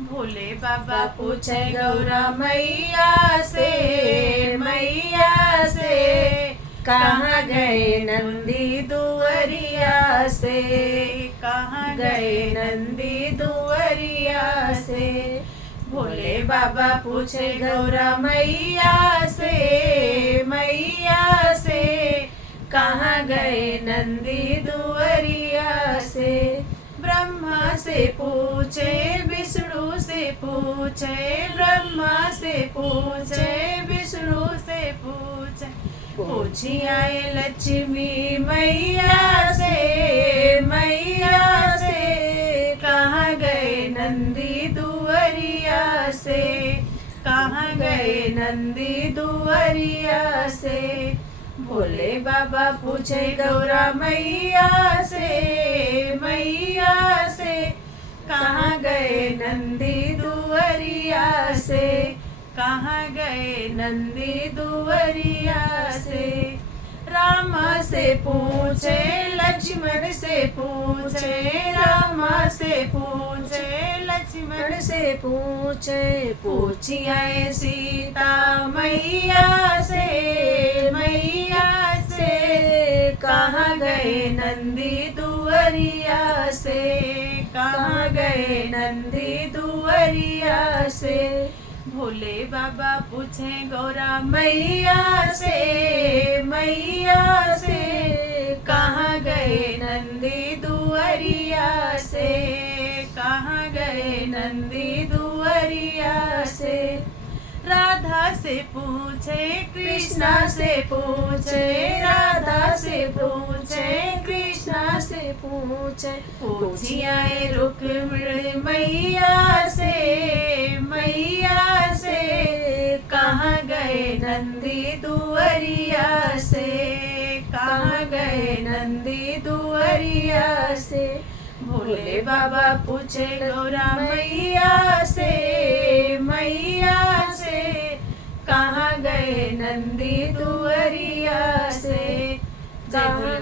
भोले बाबा पूछे गौरा मैया से, कहाँ गए नंदी दुअरिया से, कहाँ गए नंदी दुअरिया से। भोले बाबा पूछे गौरा मैया से, कहाँ गए नंदी दुअरिया से। ब्रह्मा से पूछे, विष्णु से पूछे, ब्रह्मा से पूछे, विष्णु से पूछे, पूछी आए लक्ष्मी मैया से, कहाँ गए नंदी दुअरिया से, कहाँ गए नंदी दुअरिया से। भोले बाबा पूछे गौरा मैया से, कहाँ गए नंदी दुअरिया से, कहाँ गए नंदी दुअरिया से। राम से पूछे, लक्ष्मण से पूछे, राम से पूछे, लक्ष्मण से पूछे, पूछी आए सीता मैया से, कहाँ गए नंदी दुअरिया से, कहाँ गए नंदी दुअरिया से। भोले बाबा पूछे गौरा मैया से, कहाँ गए नंदी दुअरिया से, कहाँ गए नंदी दुअरिया से। राधा से पूछे, कृष्णा से पूछे, राधा से पूछे, कृष्णा से पूछे, पूछी आए रुक्मिणी मैया से, कहाँ गए नंदी दुअरिया से, कहाँ गए नंदी दुअरिया से। भोले बाबा पूछे गौरा मैया से, कहाँ गए नंदी दुअरिया से। कहाँ